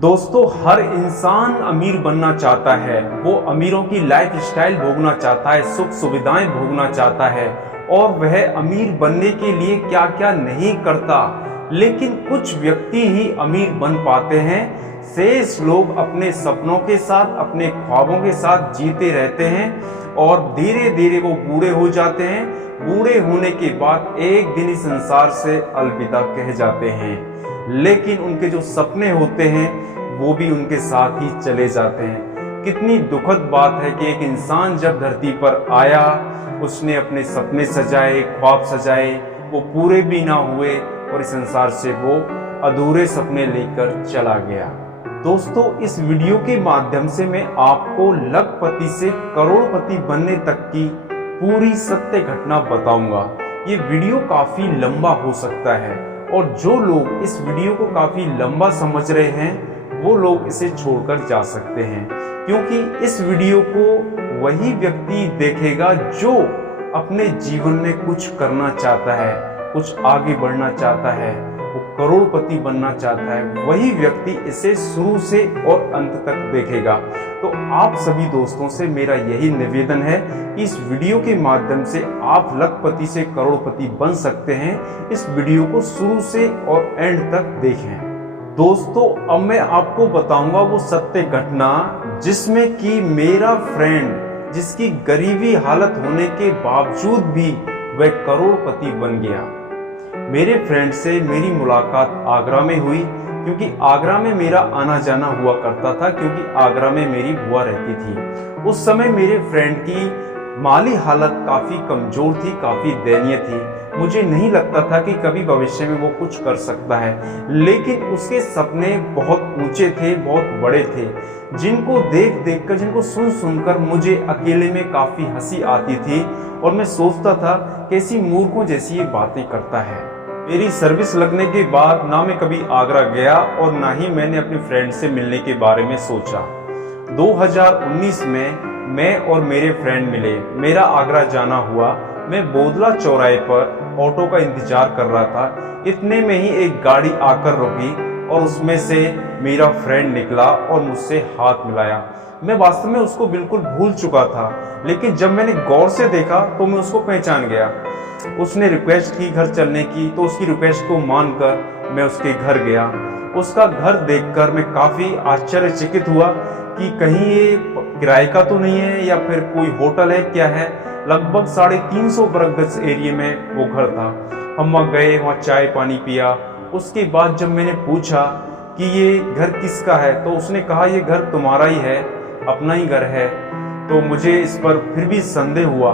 दोस्तों, हर इंसान अमीर बनना चाहता है। वो अमीरों की लाइफ स्टाइल भोगना चाहता है, सुख सुविधाएं भोगना चाहता है और वह अमीर बनने के लिए क्या क्या नहीं करता। लेकिन कुछ व्यक्ति ही अमीर बन पाते हैं। शेष लोग अपने सपनों के साथ, अपने ख्वाबों के साथ जीते रहते हैं और धीरे धीरे वो बूढ़े हो जाते हैं। बूढ़े होने के बाद एक दिन इस संसार से अलविदा कह जाते हैं। लेकिन उनके जो सपने होते हैं वो भी उनके साथ ही चले जाते हैं। कितनी दुखद बात है कि एक इंसान जब धरती पर आया, उसने अपने सपने सजाए, ख्वाब सजाए, वो पूरे भी ना हुए और इस संसार से वो अधूरे सपने लेकर चला गया। दोस्तों, इस वीडियो के माध्यम से मैं आपको लखपति से करोड़पति बनने तक की पूरी सत्य घटना बताऊंगा। ये वीडियो काफी लंबा हो सकता है और जो लोग इस वीडियो को काफी लंबा समझ रहे हैं वो लोग इसे छोड़कर जा सकते हैं, क्योंकि इस वीडियो को वही व्यक्ति देखेगा जो अपने जीवन में कुछ करना चाहता है, कुछ आगे बढ़ना चाहता है, वो करोड़पति बनना चाहता है। वही व्यक्ति इसे शुरू से और अंत तक देखेगा। तो आप सभी दोस्तों से मेरा यही निवेदन है कि इस वीडियो के माध्यम से आप लखपति से करोड़पति बन सकते हैं। इस वीडियो को शुरू से और एंड तक देखें। दोस्तों, अब मैं आपको बताऊंगा वो सत्य घटना जिसमें कि मेरा फ्रेंड, जिसकी गरीबी हालत होने के बावजूद भी वह करोड़पति बन गया। मेरे फ्रेंड से मेरी मुलाकात आगरा में हुई, क्योंकि आगरा में मेरा आना जाना हुआ करता था, क्योंकि आगरा में मेरी बुआ रहती थी। उस समय मेरे फ्रेंड की माली हालत काफी कमजोर थी, काफी दयनीय थी। मुझे नहीं लगता था कि कभी भविष्य में वो कुछ कर सकता है, लेकिन उसके सपने बहुत ऊंचे थे, बहुत बड़े थे, जिनको देख देख कर, जिनको सुन सुनकर मुझे अकेले में काफी हंसी आती थी और मैं सोचता था कैसी मूर्खों जैसी ये बातें करता है। मेरी सर्विस लगने के बाद ना मैं कभी आगरा गया और ना ही मैंने अपने फ्रेंड से मिलने के बारे में सोचा। 2019 में मैं और मेरे फ्रेंड मिले। मेरा आगरा जाना हुआ। मैं बोदला चौराहे पर ऑटो का इंतजार कर रहा था। इतने में ही एक गाड़ी आकर रुकी और उसमें से मेरा फ्रेंड निकला और मुझसे हाथ मिलाया। मैं वास्तव में उसको बिल्कुल भूल चुका था, लेकिन जब मैंने गौर से देखा तो मैं उसको पहचान गया। उसने रिक्वेस्ट की घर चलने की, तो उसकी रिक्वेस्ट को मानकर मैं उसके घर गया। उसका घर देखकर मैं काफी आश्चर्यचकित हुआ कि कहीं ये किराए का तो नहीं है या फिर कोई होटल है, क्या है। लगभग 350 वर्ग गज एरिया में वो घर था। हम वहाँ गए, वहाँ चाय पानी पिया। उसके बाद जब मैंने पूछा कि ये घर किसका है, तो उसने कहा ये घर तुम्हारा ही है, अपना ही घर है। तो मुझे इस पर फिर भी संदेह हुआ।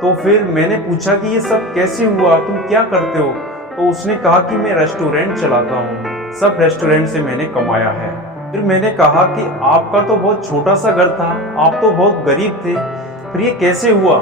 तो फिर मैंने पूछा कि ये सब कैसे हुआ, तुम क्या करते हो। तो उसने कहा कि मैं रेस्टोरेंट चलाता हूँ, सब रेस्टोरेंट से मैंने कमाया है। फिर मैंने कहा कि आपका तो बहुत छोटा सा घर था, आप तो बहुत गरीब थे, फिर ये कैसे हुआ।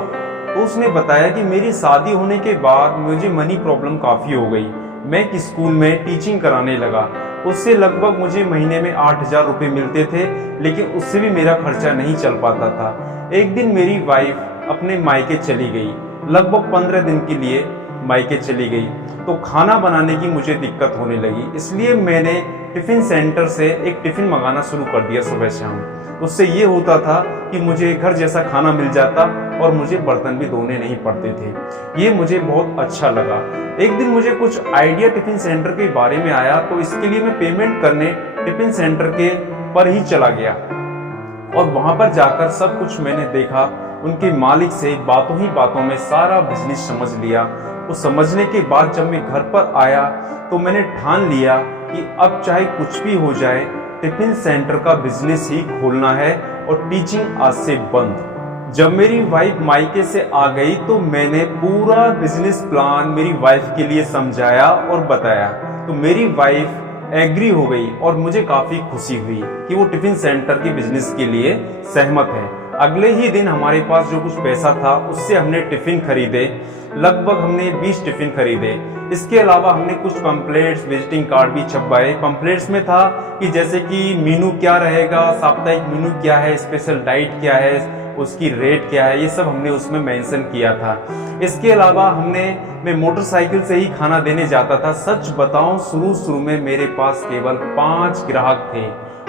तो उसने बताया कि मेरी शादी होने के बाद मुझे मनी प्रॉब्लम काफ़ी हो गई। मैं एक स्कूल में टीचिंग कराने लगा। उससे लगभग मुझे महीने में 8,000 रुपये मिलते थे, लेकिन उससे भी मेरा खर्चा नहीं चल पाता था। एक दिन मेरी वाइफ अपने मायके चली गई, लगभग 15 दिन के लिए मायके चली गई। तो खाना बनाने की मुझे दिक्कत होने लगी, इसलिए मैंने टिफ़िन सेंटर से एक टिफ़िन मंगाना शुरू कर दिया सुबह शाम। उससे ये होता था कि मुझे घर जैसा खाना मिल जाता और मुझे बर्तन भी धोने नहीं पड़ते थे। ये मुझे बहुत अच्छा लगा। एक दिन मुझे कुछ आइडिया टिफ़िन सेंटर के बारे में आया, तो इसके लिए मैं पेमेंट करने टिफ़िन सेंटर के पर ही चला गया और वहाँ पर जाकर सब कुछ मैंने देखा। उनके मालिक से बातों ही बातों में सारा बिजनेस समझ लिया। वो समझने के बाद जब मैं घर पर आया तो मैंने ठान लिया कि अब चाहे कुछ भी हो जाए, टिफिन सेंटर का बिजनेस ही खोलना है और टीचिंग आज से बंद। जब मेरी वाइफ मायके से आ गई तो मैंने पूरा बिजनेस प्लान मेरी वाइफ के लिए समझाया और बताया। तो मेरी वाइफ एग्री हो गई और मुझे काफी खुशी हुई कि वो टिफिन सेंटर के बिजनेस के लिए सहमत है। अगले ही दिन हमारे पास जो कुछ पैसा था उससे हमने टिफिन खरीदे। लगभग हमने 20 टिफिन खरीदे। इसके अलावा हमने कुछ पंपलेट्स, विजिटिंग कार्ड भी छपवाए। पंपलेट्स में था कि जैसे कि मेनू क्या रहेगा, साप्ताहिक मेनू क्या है, स्पेशल डाइट क्या है, उसकी रेट क्या है, ये सब हमने उसमें मेंशन किया था। इसके अलावा मैं मोटरसाइकिल से ही खाना देने जाता था। सच बताऊं, शुरू में मेरे पास केवल 5 ग्राहक थे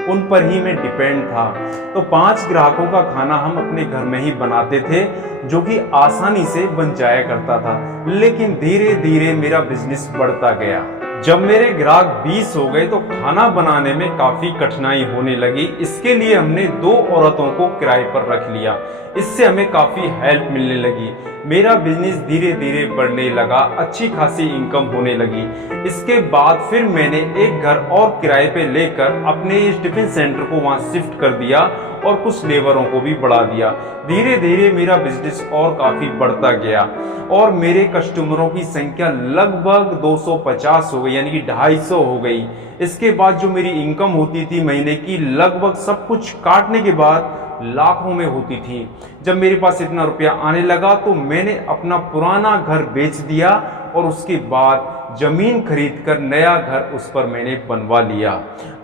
उन पर ही मैं डिपेंड था। तो 5 ग्राहकों का खाना हम अपने घर में ही बनाते थे, जो कि आसानी से बन जाया करता था। लेकिन धीरे धीरे मेरा बिजनेस बढ़ता गया। जब मेरे ग्राहक 20 हो गए तो खाना बनाने में काफी कठिनाई होने लगी। इसके लिए हमने 2 औरतों को किराए पर रख लिया। इससे हमें काफी हेल्प मिलने लगी। मेरा बिजनेस धीरे धीरे बढ़ने लगा, अच्छी खासी इनकम होने लगी। इसके बाद फिर मैंने एक घर और किराए पे लेकर अपने इस टिफिन सेंटर को वहां शिफ्ट कर दिया और कुछ लेबरों को भी बढ़ा दिया। धीरे धीरे मेरा बिजनेस और काफी बढ़ता गया और मेरे कस्टमरों की संख्या लगभग 250 हो गई, यानी कि 250 हो गई। इसके बाद जो मेरी इनकम होती थी महीने की, लगभग सब कुछ काटने के बाद लाखों में होती थी। जब मेरे पास इतना रुपया आने लगा तो मैंने अपना पुराना घर बेच दिया और उसके बाद जमीन खरीदकर नया घर उस पर मैंने बनवा लिया।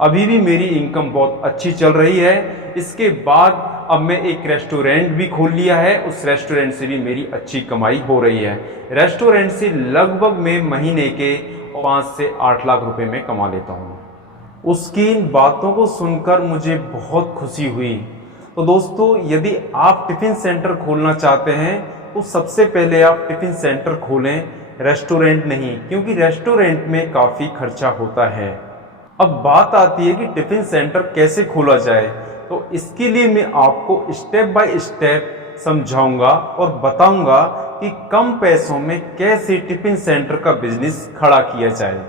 अभी भी मेरी इनकम बहुत अच्छी चल रही है। इसके बाद अब मैं एक रेस्टोरेंट भी खोल लिया है, उस रेस्टोरेंट से भी मेरी अच्छी कमाई हो रही है। रेस्टोरेंट से लगभग मैं महीने के 5 से 8 लाख रुपए में कमा लेता हूँ। उसकी इन बातों को सुनकर मुझे बहुत खुशी हुई। तो दोस्तों, यदि आप टिफिन सेंटर खोलना चाहते हैं तो सबसे पहले आप टिफिन सेंटर खोलें, रेस्टोरेंट नहीं, क्योंकि रेस्टोरेंट में काफ़ी खर्चा होता है। अब बात आती है कि टिफिन सेंटर कैसे खोला जाए। तो इसके लिए मैं आपको स्टेप बाय स्टेप समझाऊंगा और बताऊंगा कि कम पैसों में कैसे टिफिन सेंटर का बिजनेस खड़ा किया जाए।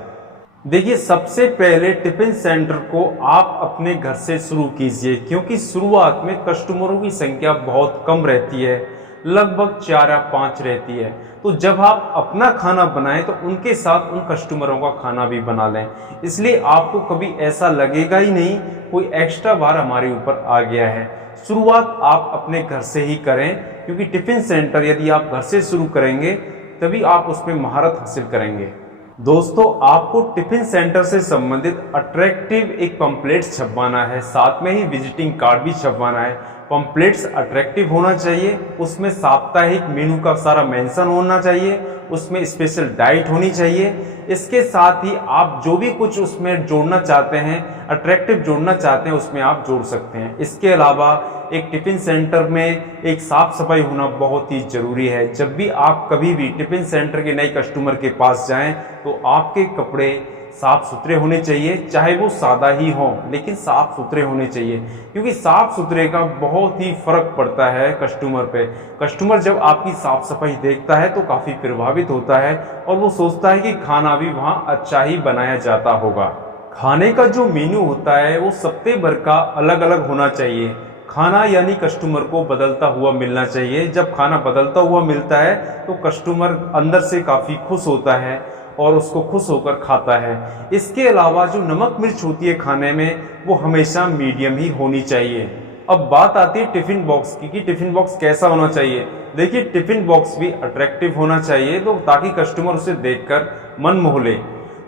देखिए, सबसे पहले टिफिन सेंटर को आप अपने घर से शुरू कीजिए, क्योंकि शुरुआत में कस्टमरों की संख्या बहुत कम रहती है, लगभग 4 या 5 रहती है। तो जब आप अपना खाना बनाएं तो उनके साथ उन कस्टमरों का खाना भी बना लें। इसलिए आपको कभी ऐसा लगेगा ही नहीं कोई एक्स्ट्रा भार हमारे ऊपर आ गया है। शुरुआत आप अपने घर से ही करें, क्योंकि टिफिन सेंटर यदि आप घर से शुरू करेंगे तभी आप उसमें महारत हासिल करेंगे। दोस्तों, आपको टिफिन सेंटर से संबंधित अट्रैक्टिव एक पंपलेट छपवाना है, साथ में ही विजिटिंग कार्ड भी छपवाना है। पंपलेट्स अट्रैक्टिव होना चाहिए, उसमें साप्ताहिक मेनू का सारा मेंशन होना चाहिए, उसमें स्पेशल डाइट होनी चाहिए। इसके साथ ही आप जो भी कुछ उसमें जोड़ना चाहते हैं, अट्रैक्टिव जोड़ना चाहते हैं, उसमें आप जोड़ सकते हैं। इसके अलावा एक टिफिन सेंटर में एक साफ सफाई होना बहुत ही जरूरी है। जब भी आप कभी भी टिफिन सेंटर के नए कस्टमर के पास जाएं तो आपके कपड़े साफ सुथरे होने चाहिए, चाहे वो सादा ही हो लेकिन साफ सुथरे होने चाहिए, क्योंकि साफ सुथरे का बहुत ही फर्क पड़ता है कस्टमर पे। कस्टमर जब आपकी साफ सफाई देखता है तो काफी प्रभावित होता है और वो सोचता है कि खाना भी वहाँ अच्छा ही बनाया जाता होगा। खाने का जो मेन्यू होता है वो सप्ताह भर का अलग अलग होना चाहिए। खाना यानी कस्टमर को बदलता हुआ मिलना चाहिए। जब खाना बदलता हुआ मिलता है तो कस्टमर अंदर से काफी खुश होता है और उसको खुश होकर खाता है। इसके अलावा जो नमक मिर्च होती है खाने में, वो हमेशा मीडियम ही होनी चाहिए। अब बात आती है टिफिन बॉक्स की कि टिफिन बॉक्स कैसा होना चाहिए। देखिए, टिफिन बॉक्स भी अट्रैक्टिव होना चाहिए, तो ताकि कस्टमर उसे देखकर मन मोह ले।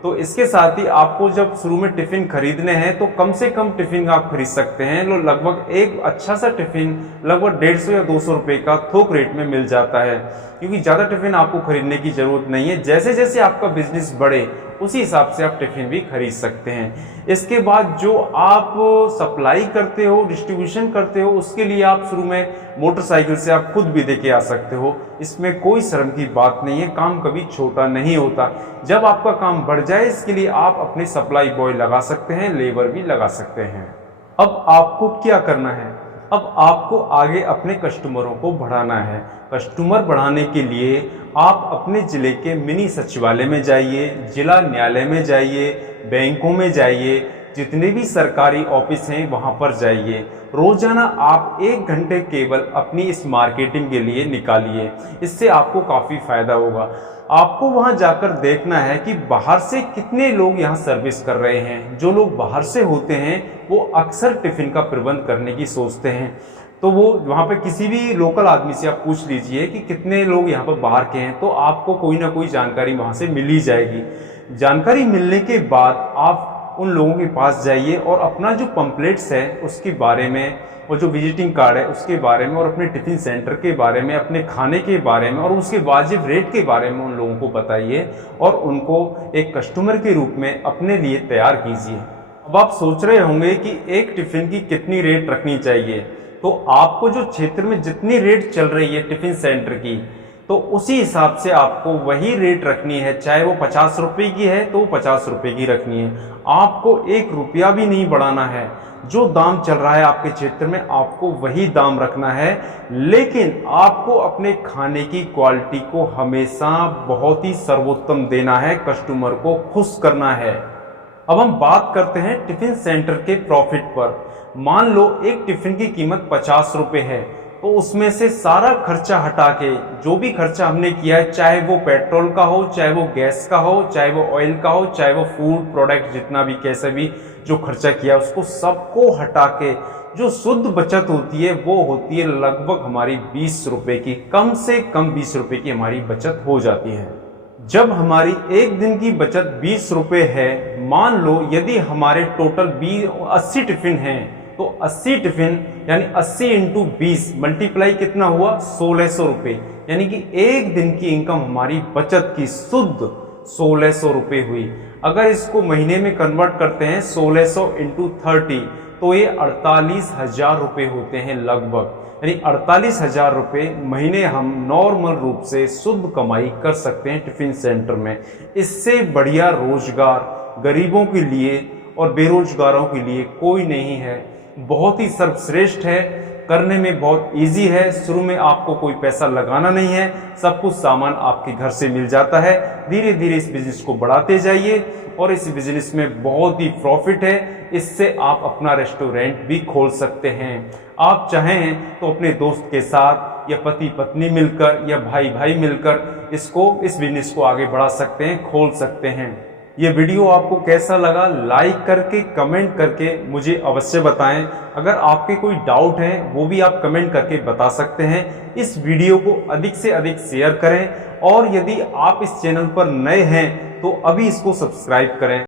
तो इसके साथ ही आपको जब शुरू में टिफिन खरीदने हैं तो कम से कम टिफिन आप खरीद सकते हैं। लगभग एक अच्छा सा टिफिन लगभग 150 या 200 रुपए का थोक रेट में मिल जाता है, क्योंकि ज़्यादा टिफिन आपको खरीदने की ज़रूरत नहीं है। जैसे जैसे आपका बिजनेस बढ़े उसी हिसाब से आप टिफिन भी खरीद सकते हैं। इसके बाद जो आप सप्लाई करते हो, डिस्ट्रीब्यूशन करते हो, उसके लिए आप शुरू में मोटरसाइकिल से आप खुद भी देके आ सकते हो। इसमें कोई शर्म की बात नहीं है, काम कभी छोटा नहीं होता। जब आपका काम बढ़ जाए इसके लिए आप अपने सप्लाई बॉय लगा सकते हैं, लेबर भी लगा सकते हैं। अब आपको क्या करना है? अब आपको आगे अपने कस्टमरों को बढ़ाना है। कस्टमर बढ़ाने के लिए आप अपने जिले के मिनी सचिवालय में जाइए, जिला न्यायालय में जाइए, बैंकों में जाइए, जितने भी सरकारी ऑफिस हैं वहां पर जाइए। रोजाना आप 1 घंटे केवल अपनी इस मार्केटिंग के लिए निकालिए। इससे आपको काफी फायदा होगा। आपको वहां जाकर देखना है कि बाहर से कितने लोग यहाँ सर्विस कर रहे हैं। जो लोग बाहर से होते हैं वो अक्सर टिफिन का प्रबंध करने की सोचते हैं, तो वो वहाँ पे किसी भी लोकल आदमी से आप पूछ लीजिए कि कितने लोग यहाँ पर बाहर के हैं, तो आपको कोई ना कोई जानकारी वहाँ से मिल ही जाएगी। जानकारी मिलने के बाद आप उन लोगों के पास जाइए और अपना जो पंपलेट्स है उसके बारे में, और जो विजिटिंग कार्ड है उसके बारे में, और अपने टिफिन सेंटर के बारे में, अपने खाने के बारे में और उसके वाजिब रेट के बारे में उन लोगों को बताइए और उनको एक कस्टमर के रूप में अपने लिए तैयार कीजिए। अब आप सोच रहे होंगे कि एक टिफिन की कितनी रेट रखनी चाहिए। तो आपको जो क्षेत्र में जितनी रेट चल रही है टिफिन सेंटर की, तो उसी हिसाब से आपको वही रेट रखनी है। चाहे वो 50 रुपये की है तो 50 रुपये की रखनी है। आपको 1 रुपया भी नहीं बढ़ाना है। जो दाम चल रहा है आपके क्षेत्र में आपको वही दाम रखना है, लेकिन आपको अपने खाने की क्वालिटी को हमेशा बहुत ही सर्वोत्तम देना है, कस्टमर को खुश करना है। अब हम बात करते हैं टिफिन सेंटर के प्रॉफिट पर। मान लो एक टिफिन की कीमत 50 रुपये है, तो उसमें से सारा खर्चा हटा के जो भी खर्चा हमने किया है, चाहे वो पेट्रोल का हो, चाहे वो गैस का हो, चाहे वो ऑयल का हो, चाहे वो फूड प्रोडक्ट, जितना भी कैसे भी जो खर्चा किया उसको सबको हटा के जो शुद्ध बचत होती है वो होती है लगभग हमारी 20 रुपये की। कम से कम 20 रुपये की हमारी बचत हो जाती है। जब हमारी एक दिन की बचत 20 रुपये है, मान लो यदि हमारे टोटल 80 टिफिन हैं, तो 80 टिफिन यानी 80 इंटू 20 मल्टीप्लाई कितना हुआ, 1600 रुपये। यानी कि एक दिन की इनकम हमारी बचत की शुद्ध 1600 रुपये हुई। अगर इसको महीने में कन्वर्ट करते हैं 1600 इंटू 30, तो ये 48,000 रुपये होते हैं लगभग। यानी 48,000 रुपये महीने हम नॉर्मल रूप से शुद्ध कमाई कर सकते हैं टिफिन सेंटर में। इससे बढ़िया रोजगार गरीबों के लिए और बेरोजगारों के लिए कोई नहीं है। बहुत ही सर्वश्रेष्ठ है, करने में बहुत इजी है। शुरू में आपको कोई पैसा लगाना नहीं है, सब कुछ सामान आपके घर से मिल जाता है। धीरे धीरे इस बिजनेस को बढ़ाते जाइए और इस बिजनेस में बहुत ही प्रॉफिट है। इससे आप अपना रेस्टोरेंट भी खोल सकते हैं। आप चाहें तो अपने दोस्त के साथ या पति पत्नी मिलकर या भाई भाई मिलकर इस बिजनेस को आगे बढ़ा सकते हैं, खोल सकते हैं। ये वीडियो आपको कैसा लगा, लाइक करके कमेंट करके मुझे अवश्य बताएं। अगर आपके कोई डाउट है वो भी आप कमेंट करके बता सकते हैं। इस वीडियो को अधिक से अधिक शेयर करें और यदि आप इस चैनल पर नए हैं तो अभी इसको सब्सक्राइब करें।